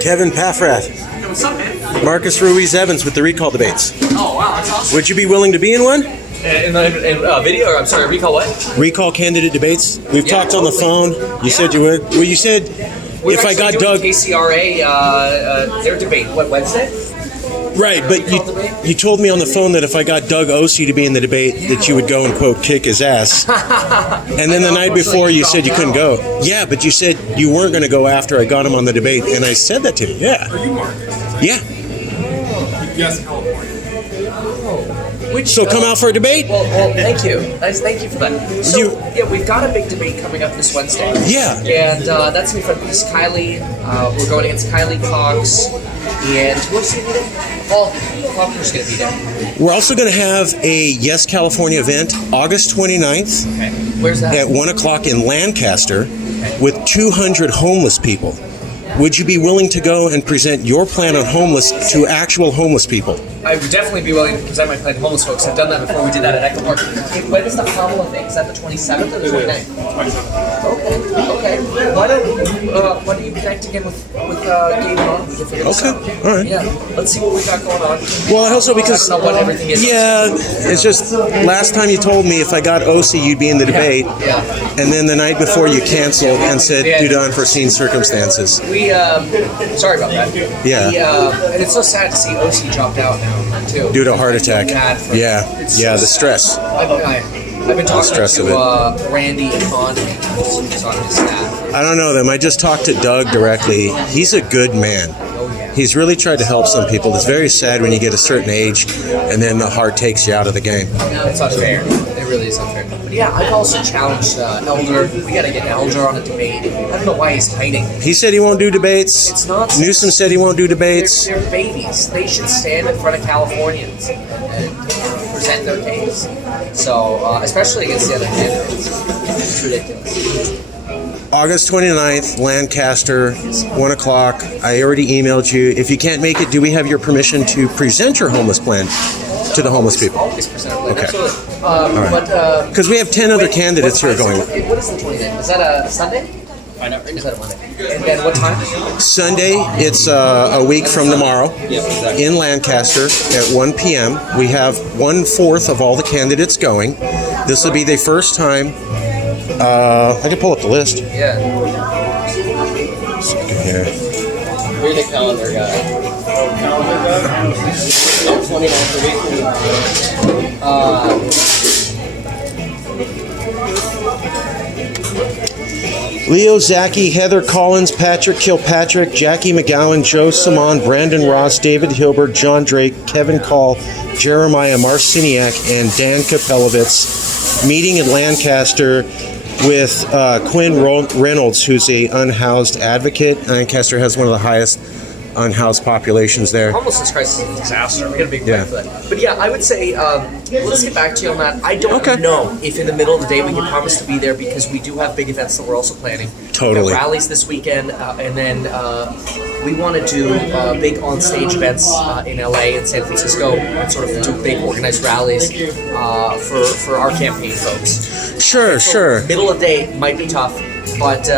Kevin Paffrath. What's up, man? Marcus Ruiz Evans with the recall debates. Oh, wow, that's awesome. Would you be willing to be in one? In video, or I'm sorry, recall what? Recall candidate debates. We've talked on the phone. You said you would. Well, you said if I got Doug. KCRA, their debate, what, Wednesday? Right, but you told me on the phone that if I got Doug Ossie to be in the debate, that you would go and, quote, kick his ass. And then the night before, you said you couldn't go. Yeah, but you said you weren't going to go after I got him on the debate, and I said that to you. Yeah. Are you Marcus? Yeah. Yes, California. So come out for a debate? Well, thank you. Thank you for that. So, we've got a big debate coming up this Wednesday. Yeah. And that's going to be fun because Kylie, we're going against Kylie Cox, and who else is going to be there? Paul Faulkner's going to be there. We're also going to have a Yes California event August 29th. Okay. Where's that? At 1 o'clock in Lancaster with 200 homeless people. Would you be willing to go and present your plan on homeless to actual homeless people? I would definitely be willing to present my plan to homeless folks. I've done that before. We did that at Echo Park. When is the Kamala thing? Is that the 27th or the 29th? 27th. Okay. Why don't you connect again with Gabe on? We can figure this out. Okay. All right. Yeah. Let's see what we got going on. Well, I hope so because I don't know what everything is. Yeah, it's just last time you told me if I got Ossie, you'd be in the debate. Yeah. And then the night before you canceled and said due to unforeseen circumstances. We sorry about that. Yeah. And it's so sad to see OC dropped out now too. Due to a heart attack. Yeah. It's Yeah, so the stress. I've been talking stress of to Randy and Con, who's on his staff. I don't know them. I just talked to Doug directly. He's a good man. Oh yeah. He's really tried to help some people. It's very sad when you get a certain age and then the heart takes you out of the game. It's unfair. It really is unfair. But yeah, I've also challenged Elder. We got to get Elder on a debate. I don't know why he's hiding. He said he won't do debates. It's nonsense. Newsom said he won't do debates. They're babies. They should stand in front of Californians and present their case. So, especially against the other candidates. It's ridiculous. August 29th, Lancaster, 1 o'clock. I already emailed you. If you can't make it, do we have your permission to present your homeless plan to the homeless people? Always present a plan. Okay. Absolutely. right. But Because we have 10 other candidates here going. What is the 29th? Is that a Sunday? Find out. Is that a Monday? And then what time? Sunday, it's a week from tomorrow in Lancaster at 1 p.m. We have 1/4 of all the candidates going. This will be the first time. I can pull up the list. Yeah. Here. You're the calendar guy. Oh, 29th a week. Leo Zaki, Heather Collins, Patrick Kilpatrick, Jackie McGowan, Joe Simon, Brandon Ross, David Hilbert, John Drake, Kevin Call, Jeremiah Marciniak, and Dan Kapelovitz meeting in Lancaster with Quinn Reynolds, who's a unhoused advocate. Lancaster has one of the highest unhoused populations there. Homelessness crisis is a disaster. We got a big plan for that. But yeah, I would say let's get back to you on that. I don't know if in the middle of the day we can promise to be there because we do have big events that we're also planning. Totally. We have rallies this weekend, and then we want to do big on-stage events in LA and San Francisco, and sort of do big organized rallies for our campaign folks. Sure. Middle of the day might be tough, but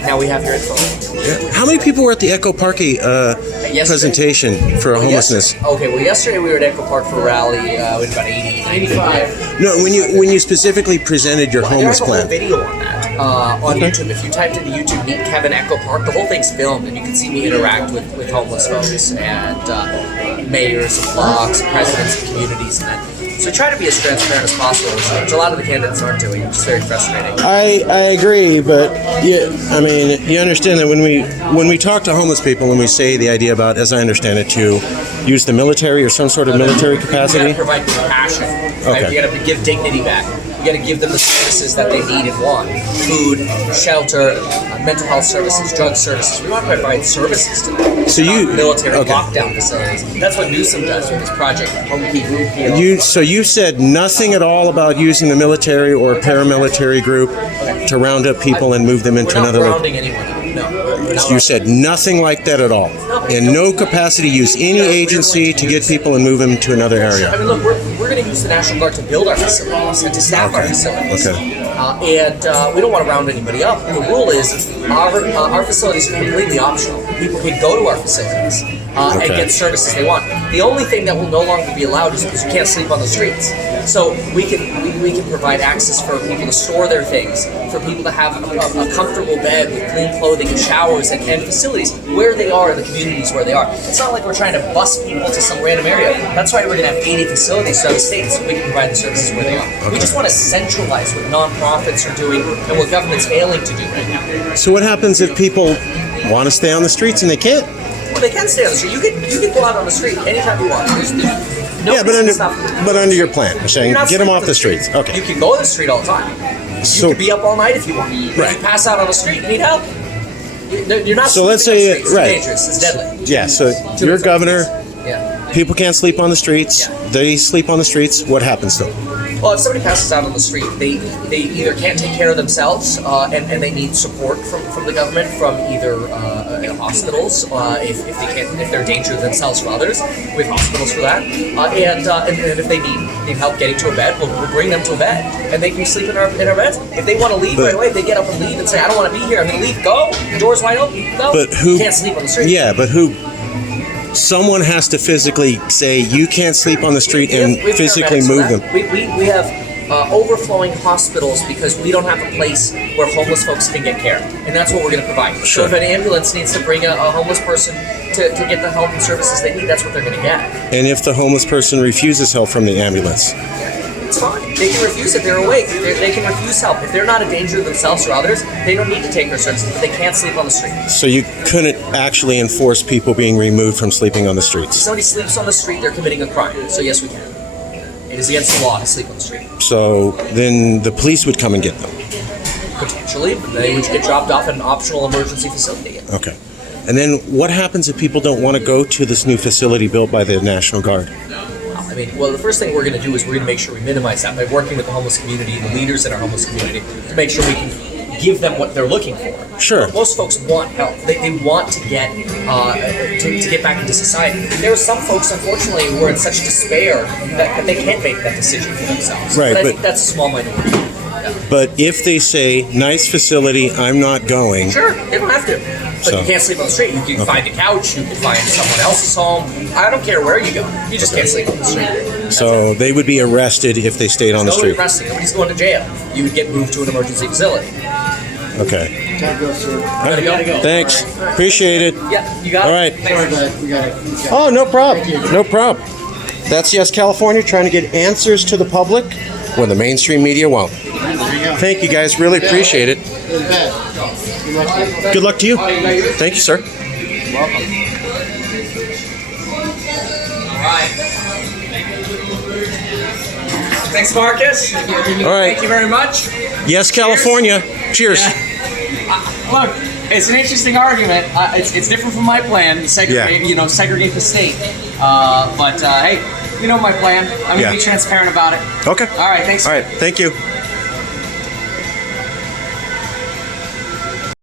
now we have your info. Yeah. How many people were at the Echo Park presentation for homelessness? Yesterday we were at Echo Park for a rally. We had about 80, 95. No, when you specifically presented your homeless plan. There's a whole video on that on YouTube. If you typed into YouTube, Meet Kevin Echo Park, the whole thing's filmed, and you can see me interact with homeless folks and mayors of blocks, presidents of communities, and that. So try to be as transparent as possible, which a lot of the candidates aren't doing, which is very frustrating. I agree, but I mean, you understand that when we talk to homeless people and we say the idea about, as I understand it, to use the military or some sort of military capacity. You got to provide compassion. Right? Okay. You got to give dignity back. You got to give them the services that they need and want: food, shelter, mental health services, drug services. We want to provide services to them. So military lockdown facilities. That's what Newsom does with his project, Home Key Group. So you said nothing at all about using the military or paramilitary group to round up people and move them into another. We're not rounding anyone up. No. You said nothing like that at all. In no capacity use any agency to get people and move them to another area. I mean, look, we're going to use the National Guard to build our facilities and to staff our facilities. Okay. We don't want to round anybody up. The rule is our facilities are completely optional. People can go to our facilities and get services they want. The only thing that will no longer be allowed is because you can't sleep on the streets. So we can provide access for people to store their things, for people to have a comfortable bed with clean clothing and showers and facilities where they are in the communities where they are. It's not like we're trying to bus people to some random area. That's why we're going to have 80 facilities throughout the state so we can provide the services where they are. We just want to centralize what nonprofits are doing and what government's failing to do right now. So what happens if people want to stay on the streets and they can't? Well, they can stay on the street. You can go out on the street anytime you want. But under your plan, you're saying get them off the streets. Okay. You can go to the street all the time. You can be up all night if you want. If you pass out on the street and need help, you're not. So let's say it's dangerous. It's deadly. Yeah. So you're governor. Yeah. People can't sleep on the streets. Yeah. They sleep on the streets. What happens to them? Well, if somebody passes out on the street, they either can't take care of themselves and they need support from the government, from either hospitals if they're a danger to themselves or others. We have hospitals for that, and if they need help getting to a bed, we'll bring them to a bed and they can sleep in our beds. If they want to leave right away, they get up and leave and say, "I don't want to be here. I'm going to leave." Go. The door's wide open. Go. But who you can't sleep on the street? Yeah, but who? Someone has to physically say you can't sleep on the street and we have physically move them. We have overflowing hospitals because we don't have a place where homeless folks can get care, and that's what we're going to provide. Sure. So if an ambulance needs to bring a homeless person to get the help and services they need, that's what they're going to get. And if the homeless person refuses help from the ambulance? It's fine. They can refuse if they're awake. They can refuse help. If they're not a danger to themselves or others, they don't need to take their services, but they can't sleep on the street. So you couldn't actually enforce people being removed from sleeping on the streets? If somebody sleeps on the street, they're committing a crime. So yes, we can. It is against the law to sleep on the street. So then the police would come and get them? Potentially, but they would get dropped off at an optional emergency facility. Okay. And then what happens if people don't want to go to this new facility built by the National Guard? I mean, well, the first thing we're going to do is we're going to make sure we minimize that by working with the homeless community, the leaders in our homeless community, to make sure we can give them what they're looking for. Sure. Most folks want help. They want to get to get back into society. There are some folks, unfortunately, who are in such despair that they can't make that decision for themselves. Right, but I think that's a small minority. Yeah. But if they say, nice facility, I'm not going. Sure, they don't have to. But you can't sleep on the street. You can find a couch. You can find someone else's home. I don't care where you go. You just can't sleep on the street. So they would be arrested if they stayed on the street. Nobody's arresting. Nobody's going to jail. You would get moved to an emergency facility. Okay. Gotta go, sir. Gotta go. Thanks. Appreciate it. Yeah, you got All it. right. Sorry, guys. We got it. Oh, no problem. No problem. That's Yes California, trying to get answers to the public when the mainstream media won't. Thank you guys. Really appreciate it. Good luck to you. Thank you, sir. Welcome. All right. Thanks, Marcus. All right. Thank you very much. Yes California. Cheers. Look, it's an interesting argument. It's different from my plan, segregate the state. But hey, you know my plan. I'm gonna be transparent about it. Okay. All right, thanks. All right. Thank you.